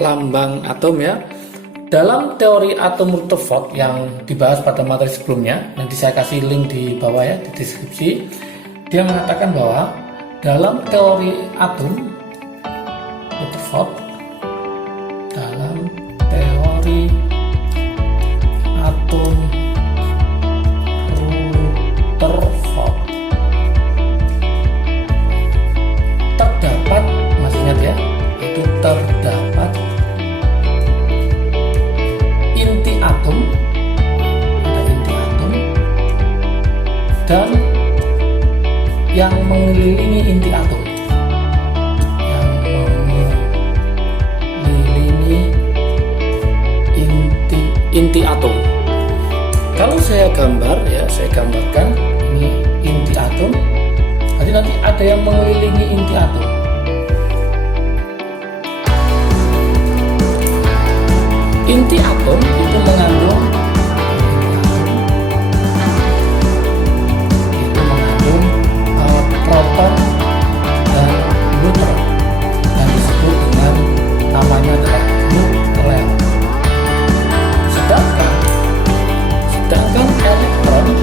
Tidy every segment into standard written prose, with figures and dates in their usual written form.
lambang atom ya. Dalam teori atom Rutherford yang dibahas pada materi sebelumnya, nanti saya kasih link di bawah ya di deskripsi, dia mengatakan bahwa dalam teori atom Rutherford, dalam teori atom Rutherford terdapat, masih ingat ya, itu terdapat inti atom, ada inti atom dan yang mengelilingi inti atom, yang mengelilingi inti atom. Kalau saya gambar ya, saya gambarkan ini inti atom. Jadi nanti ada yang mengelilingi inti atom. Inti atom itu mengandung proton dan neutron yang disebut dengan namanya adalah nukleon. Sedangkan elektronnya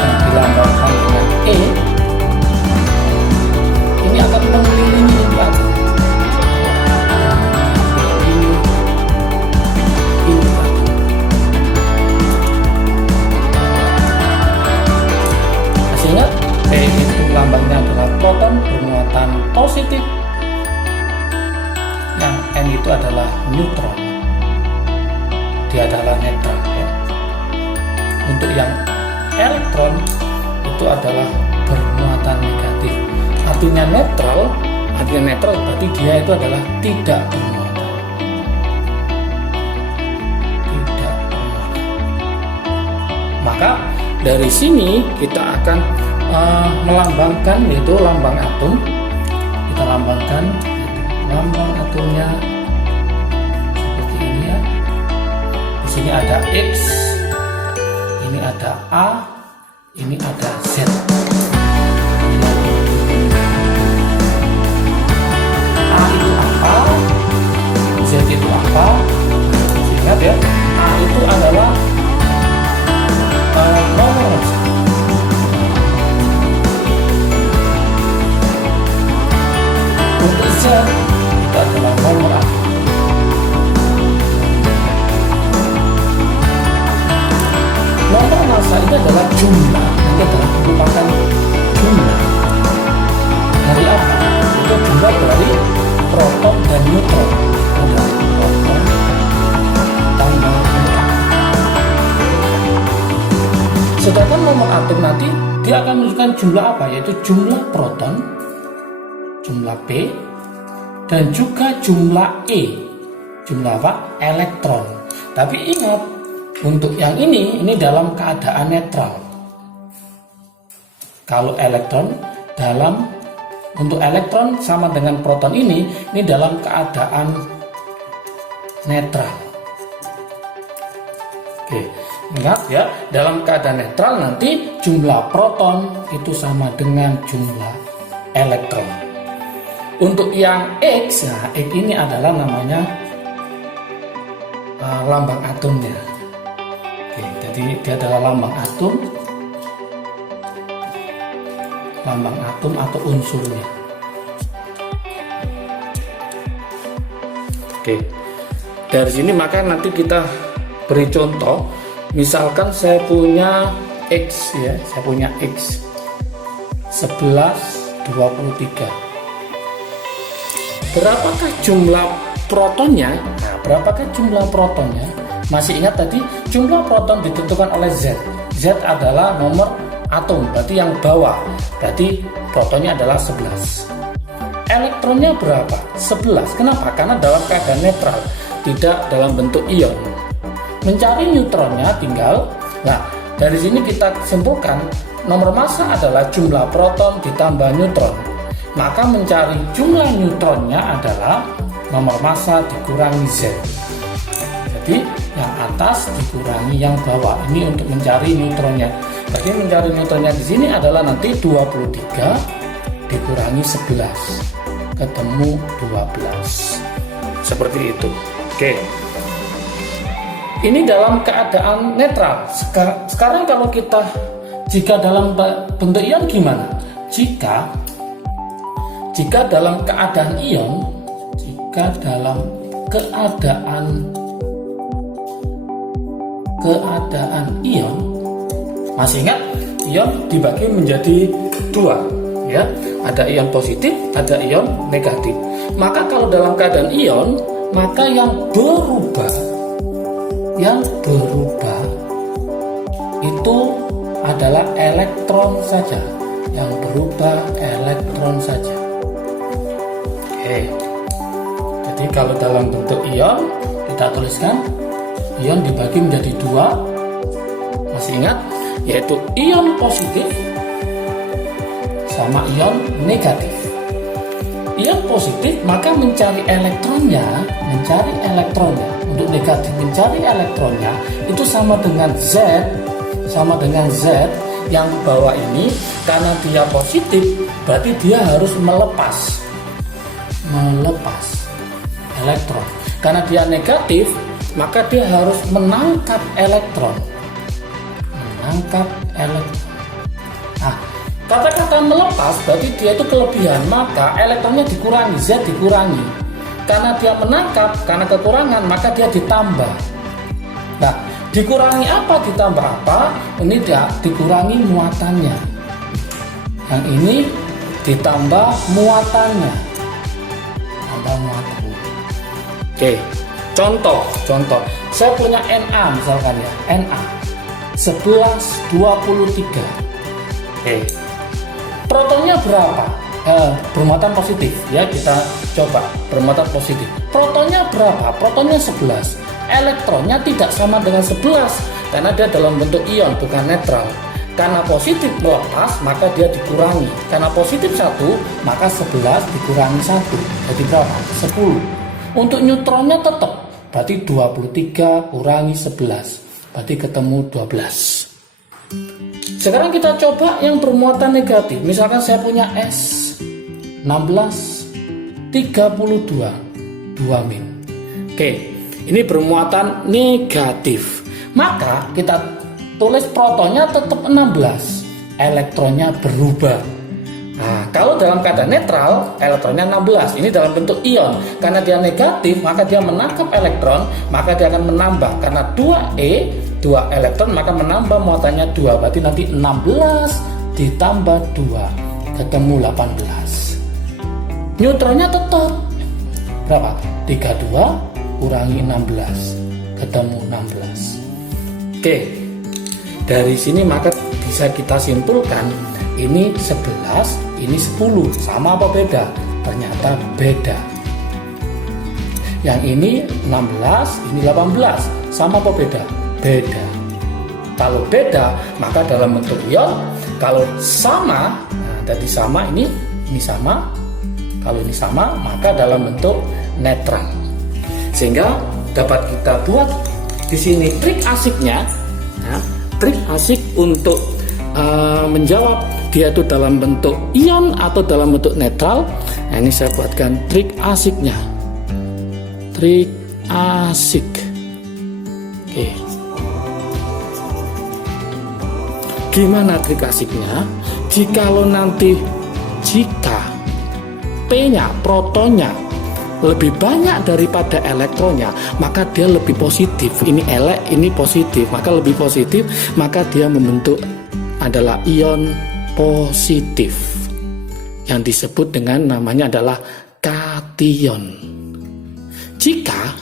yang dilambangkan dengan E ini akan mengelilingi inti atom. Ingat, P itu lambangnya adalah proton bermuatan positif, yang N itu adalah neutron, dia adalah netral ya. Untuk yang elektron itu adalah bermuatan negatif. Artinya netral berarti dia itu adalah tidak bermuatan. Tidak bermuatan. Maka dari sini kita akan melambangkan, yaitu lambang atom. Kita lambangkan lambang atomnya seperti ini ya. Di sini ada X, ini ada A, ini ada Z. A itu apa? Z itu apa? Ingat ya, A itu adalah nomor massa. Untuk Z itu adalah nomor atom. Nomor massa itu adalah jumlah, itu adalah merupakan jumlah dari apa? Itu jumlah dari proton dan neutron. Ada proton tambah neutron. Sedangkan nomor atom nanti dia akan menunjukkan jumlah apa? Yaitu jumlah proton, jumlah P, dan juga jumlah E, jumlah apa? Elektron. Tapi ingat, untuk yang ini dalam keadaan netral. Kalau untuk elektron sama dengan proton ini dalam keadaan netral. Oke. Ingat ya, dalam keadaan netral nanti jumlah proton itu sama dengan jumlah elektron. Untuk yang X, nah X ini adalah namanya lambang atomnya. Oke, jadi dia adalah lambang atom atau unsurnya. Oke, dari sini maka nanti kita beri contoh. Misalkan saya punya X ya, saya punya X 1123. Berapakah jumlah protonnya? Nah, berapakah jumlah protonnya? Masih ingat tadi jumlah proton ditentukan oleh Z. Z adalah nomor atom, berarti yang bawah. Berarti protonnya adalah 11. Elektronnya berapa? 11. Kenapa? Karena dalam keadaan netral, tidak dalam bentuk ion. Mencari neutronnya tinggal, nah dari sini kita simpulkan nomor massa adalah jumlah proton ditambah neutron. Maka mencari jumlah neutronnya adalah nomor massa dikurangi Z. Jadi yang atas dikurangi yang bawah. Ini untuk mencari neutronnya. Jadi mencari neutronnya di sini adalah nanti 23 dikurangi 11. ketemu 12. Seperti itu. Oke. Ini dalam keadaan netral. Sekarang kalau kita jika dalam bentuk ion gimana? Jika dalam keadaan ion, ion, masih ingat ion dibagi menjadi dua, ya. Ada ion positif, ada ion negatif. Maka kalau dalam keadaan ion, maka yang berubah itu adalah elektron saja. Yang berubah elektron saja. Oke. Jadi kalau dalam bentuk ion, kita tuliskan ion dibagi menjadi dua. Masih ingat? Yaitu ion positif sama ion negatif. Ion positif maka mencari elektronnya untuk negatif mencari elektronnya itu sama dengan Z yang bawah ini. Karena dia positif berarti dia harus melepas elektron. Karena dia negatif maka dia harus menangkap elektron. Nah, kata-kata melepas berarti dia itu kelebihan, maka elektronnya dikurangi, Z dikurangi. Karena dia menangkap, karena kekurangan, maka dia ditambah. Nah, dikurangi apa, ditambah apa? Ini dia dikurangi muatannya. Yang ini ditambah muatannya. Oke, contoh. Saya punya Na misalkan ya, Na 1123. Oke. Protonnya berapa? Bermuatan positif ya, kita coba bermuatan positif. Protonnya berapa? Protonnya 11. Elektronnya tidak sama dengan 11 karena dia dalam bentuk ion bukan netral. Karena positif melepas maka dia dikurangi. Karena positif 1 maka 11 dikurangi 1. Jadi berapa? 10. Untuk neutronnya tetap. Berarti 23 kurangi 11. Berarti ketemu 12. Sekarang kita coba yang bermuatan negatif. Misalkan saya punya S 1632 2-. Oke, ini bermuatan negatif. Maka kita tulis protonnya tetap 16, elektronnya berubah. Nah, kalau dalam keadaan netral, elektronnya 16. Ini dalam bentuk ion. Karena dia negatif, maka dia menangkap elektron, maka dia akan menambah. Karena 2E, 2 elektron, maka menambah muatannya 2. Berarti nanti 16 ditambah 2, ketemu 18. Neutronnya tetap. Berapa? 32 kurangi 16, ketemu 16. Oke. Dari sini maka bisa kita simpulkan ini 11, ini 10, sama apa beda? Ternyata beda. Yang ini 16, ini 18, sama apa beda? Beda. Kalau beda, maka dalam bentuk ion. Kalau sama, nah jadi sama ini sama. Kalau ini sama, maka dalam bentuk netral. Sehingga dapat kita buat di sini trik asiknya. Nah, trik asik untuk menjawab dia itu dalam bentuk ion atau dalam bentuk netral. Nah, ini saya buatkan trik asiknya. Trik asik. Oke. Gimana trik asiknya? Jika P-nya, protonnya lebih banyak daripada elektronnya, maka dia lebih positif. Ini ini positif, maka lebih positif, maka dia membentuk adalah ion positif yang disebut dengan namanya adalah kation. Jika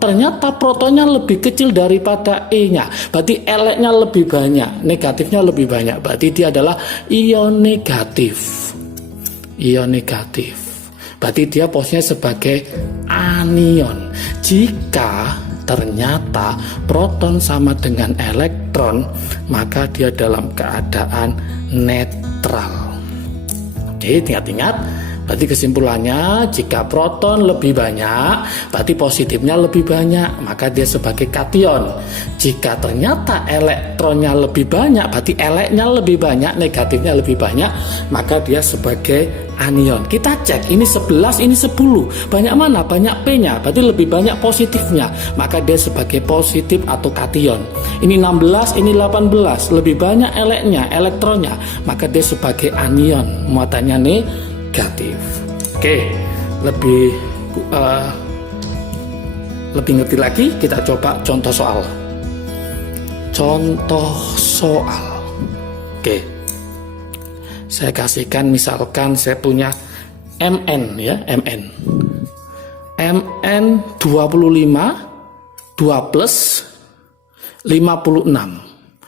ternyata protonnya lebih kecil daripada E-nya, berarti eleknya lebih banyak, negatifnya lebih banyak, berarti dia adalah ion negatif. Berarti dia posisinya sebagai anion. Jika ternyata proton sama dengan elektron, maka dia dalam keadaan netral. Oke, ingat-ingat. Berarti kesimpulannya, jika proton lebih banyak, berarti positifnya lebih banyak, maka dia sebagai kation. Jika ternyata elektronnya lebih banyak, berarti eleknya lebih banyak, negatifnya lebih banyak, maka dia sebagai anion. Kita cek, ini 11, ini 10. Banyak mana? Banyak P-nya, berarti lebih banyak positifnya. Maka dia sebagai positif atau kation. Ini 16, ini 18. Lebih banyak eleknya, elektronnya. Maka dia sebagai anion, muatannya negatif. Oke, lebih ngerti lagi, kita coba contoh soal. Oke, saya kasihkan misalkan saya punya Mn ya, Mn 25 2 plus 56.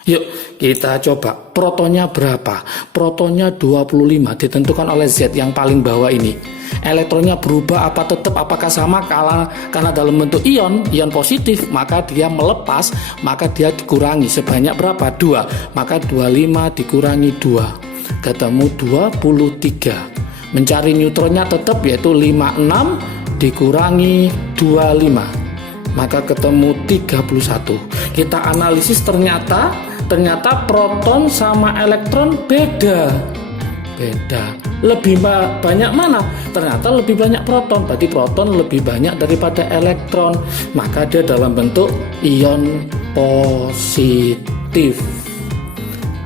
Yuk kita coba, protonnya berapa? Protonnya 25, ditentukan oleh Z yang paling bawah ini. Elektronnya berubah apa tetap, apakah sama? Karena dalam bentuk ion positif, maka dia melepas, maka dia dikurangi sebanyak berapa? 2. Maka 25 dikurangi 2, ketemu 23. Mencari neutronnya tetap, yaitu 56 dikurangi 25, maka ketemu 31. Kita analisis, ternyata proton sama elektron beda. Lebih banyak mana? Ternyata lebih banyak proton, berarti proton lebih banyak daripada elektron, maka dia dalam bentuk ion positif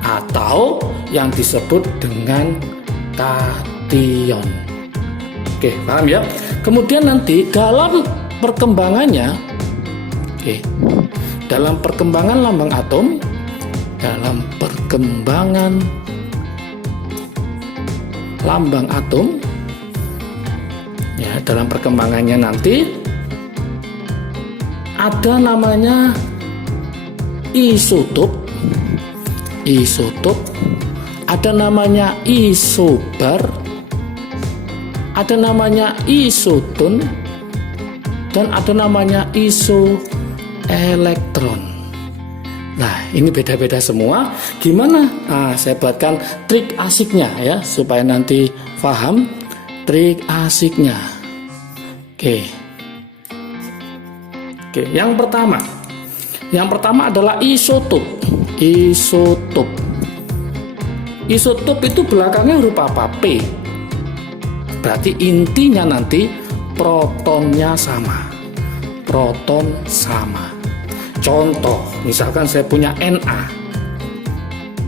atau yang disebut dengan kation. Oke, paham ya? Kemudian nanti dalam perkembangannya, dalam perkembangan lambang atom, dalam perkembangan lambang atom ya, dalam perkembangannya nanti ada namanya isotop, ada namanya isobar, ada namanya isoton, dan ada namanya isoelektron. Nah, ini beda-beda semua. Gimana? Nah, saya buatkan trik asiknya ya, supaya nanti paham trik asiknya. Oke, yang pertama adalah isotop. Isotop itu belakangnya huruf apa? P. Berarti intinya nanti protonnya sama. Contoh, misalkan saya punya Na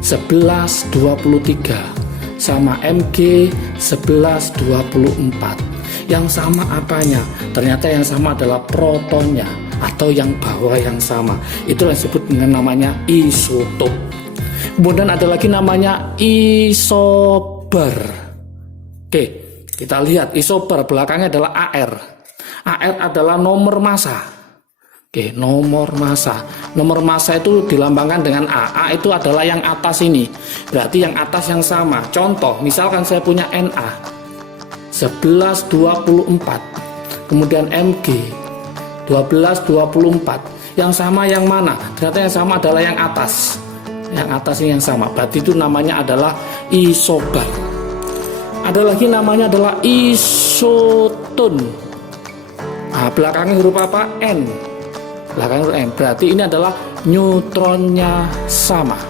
1123 sama Mg 1124. Yang sama apanya? Ternyata yang sama adalah protonnya atau yang bawah yang sama. Itulah disebut dengan namanya isotop. Kemudian ada lagi namanya isobar. Oke, kita lihat isobar belakangnya adalah Ar. Ar adalah nomor massa. Oke, nomor massa itu dilambangkan dengan A. A itu adalah yang atas ini, berarti yang atas yang sama. Contoh, misalkan saya punya Na 1124, kemudian Mg 1224. Yang sama yang mana? Ternyata yang sama adalah yang atas. Yang atas ini yang sama, berarti itu namanya adalah isobar. Ada lagi namanya adalah isoton. Nah, belakangnya huruf apa? N. Belakangnya huruf N. Berarti ini adalah neutronnya sama.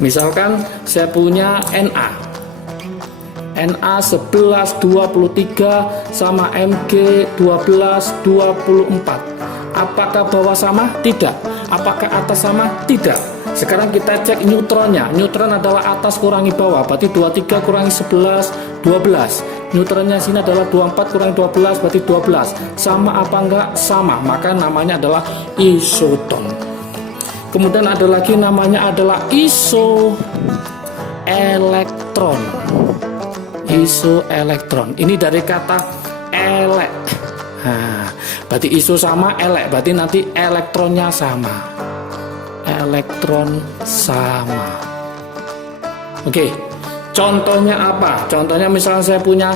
Misalkan saya punya Na 1123 sama Mg 1224. Apakah bawah sama? Tidak. Apakah atas sama? Tidak. Sekarang kita cek neutronnya. Neutron adalah atas kurangi bawah, berarti 23 kurangi 11, 12. Neutronnya sini adalah 24 kurangi 12, berarti 12. Sama apa enggak? Sama. Maka namanya adalah isoton. Kemudian ada lagi namanya adalah isoelektron. Ini dari kata elek. Nah, berarti iso sama, elek, berarti nanti elektronnya sama. Oke, contohnya apa? Contohnya misalnya saya punya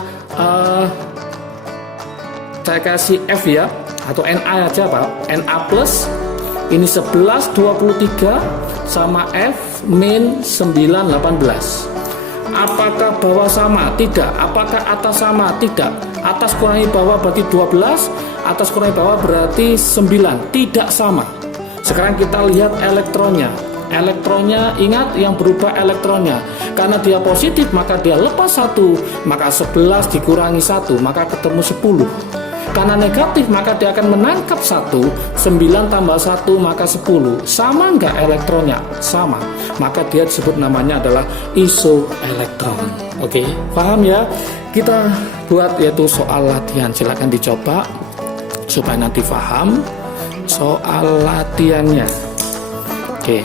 saya kasih F ya, atau Na aja Pak. Na plus ini 1123 sama F min 918. Apakah bawah sama? Tidak. Apakah atas sama? Tidak. Atas kurangi bawah berarti 12, atas kurangi bawah berarti 9. Tidak sama. Sekarang kita lihat elektronnya. elektronnya, ingat yang berubah elektronnya. Karena dia positif maka dia lepas 1, maka 11 dikurangi 1 maka ketemu 10. Karena negatif maka dia akan menangkap 1, 9 tambah 1 maka 10. Sama enggak elektronnya? Sama. Maka dia disebut namanya adalah isoelektron. Oke, paham ya? Kita buat yaitu soal latihan, silakan dicoba supaya nanti paham soal latihannya. Oke.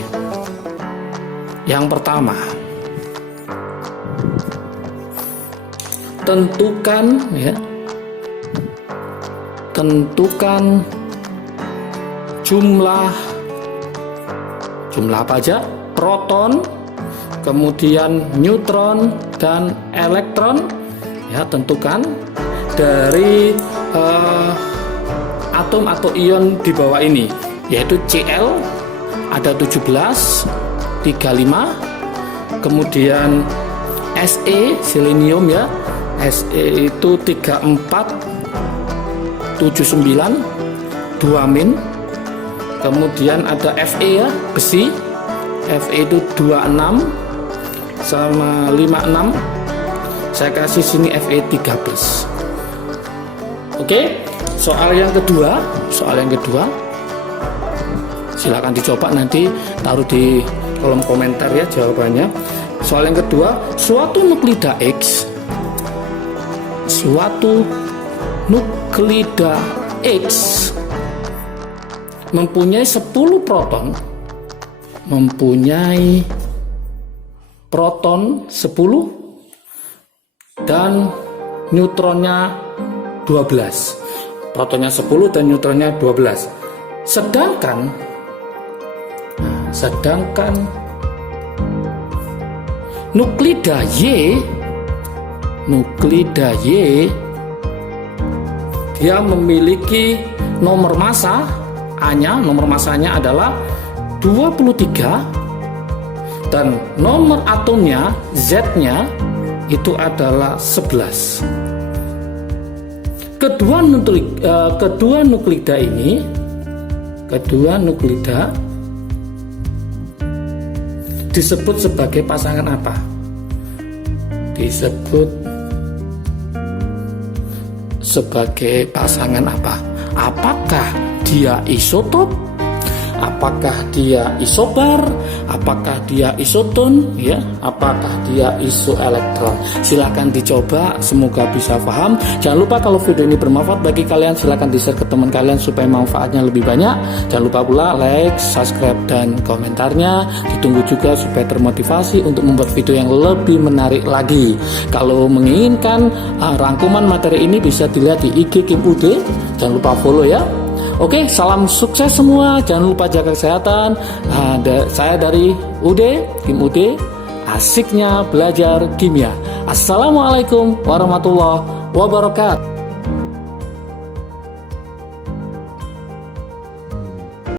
Yang pertama, tentukan jumlah apa aja? Proton, kemudian neutron dan elektron. Ya, tentukan dari atom atau ion di bawah ini, yaitu Cl ada 17, 35, kemudian Se selenium ya, Se itu 34, 79, 2 min, kemudian ada Fe ya, besi, Fe itu 26 sama 56, saya kasih sini Fe 13. Oke, soal yang kedua silakan dicoba, nanti taruh di kolom komentar ya jawabannya. Soal yang kedua, suatu nuklida X mempunyai 10 proton, proton 10 dan neutronnya 12. Protonnya 10 dan neutronnya 12. Sedangkan nuklida Y dia memiliki nomor massa A-nya, nomor massanya adalah 23, dan nomor atomnya Z-nya itu adalah 11. Kedua nuklida disebut sebagai pasangan apa? Disebut sebagai pasangan apa? Apakah dia isotop? Apakah dia isobar? Apakah dia isoton? Ya, apakah dia isoelektron? Silakan dicoba, semoga bisa paham. Jangan lupa kalau video ini bermanfaat bagi kalian, silakan di-share ke teman kalian supaya manfaatnya lebih banyak. Jangan lupa pula like, subscribe, dan komentarnya. Ditunggu juga supaya termotivasi untuk membuat video yang lebih menarik lagi. Kalau menginginkan rangkuman materi ini bisa dilihat di IG Kim Ude. Jangan lupa follow ya. Oke, salam sukses semua. Jangan lupa jaga kesehatan. Saya dari UD, Kim UD. Asiknya belajar kimia. Assalamualaikum warahmatullahi wabarakatuh.